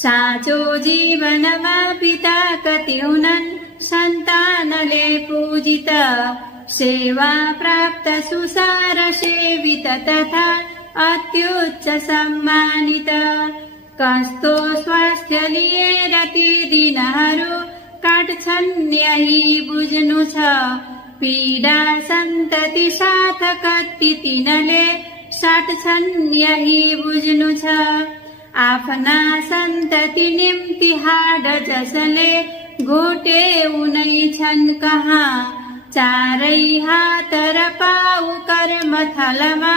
साचो जीवनमा पिता कति हुनन् सन्तानले पूजित सेवा प्राप्त सुसार सेवित तथा अत्युच्च सम्मानित कस्तो स्वास्थ्य लिएर ती दिनहरू काट्छन् यही बुझ्नु छ पीडा सन्तति साथ कति तिनले साट्छन् यही बुझ्नु छ आफ्ना सन्तति निम्ति हाड जसले घोटे उनै छन् कहाँ चारै हात र पाउ कर्म थलमा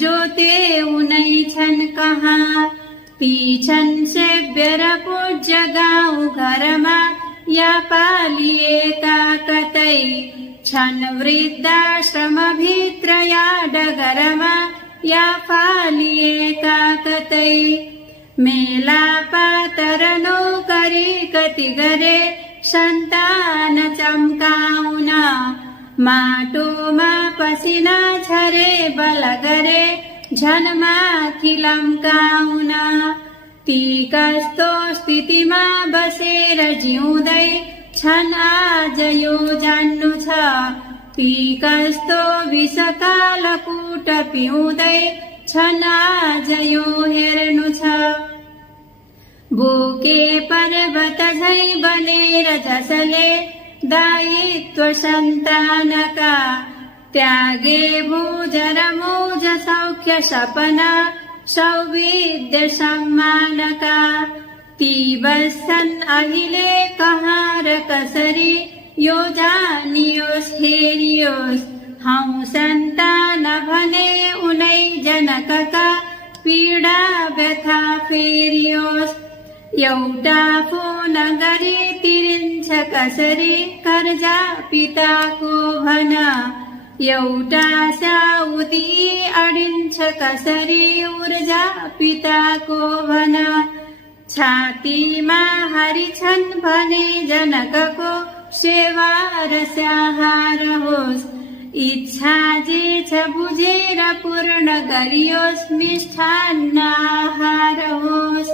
जोते उनै छन् कहाँ ती छन् सेव्य र पूज्य गाउँ घरमा या पालिएका कतै छन् वृद्धाश्रम भित्र या डगरमा या फालिएका कतै मेला पातर नौकरी कति गरे सन्तान चम्काउन माटोमा पसिना छरे बल गरे झन् माथि लम्काउन ती कस्तो स्थितिमा बसेर जिउँदै छन् आज यो जान्नु छ ती कस्तो विषकाल कुट पिउँदै छन् आज यो हेर्नु छ बोके पर्वत झै बनेर जसले दायित्व सन्तानका त्यागे भोज र मोज सौख्य सपना सौविद्य सम्मानका ती बस्छन् अहिले कहाँ र कसरी यो जानियोस् हेरियोस् हौ सन्तान भने उनै जनकका पीडा व्यथा फेरियोस् एउटा फोन गरी तिरिन्छ कसरी कर्जा पिताको भन एउटा साउदी अडिन्छ कसरी ऊर्जा पिताको भन छातीमा हरिछन् भने जनकको सेवा र स्याहार होस् इच्छा जे छ बुझेर पूर्ण गरियोस् मिष्ठान्न आहार होस्।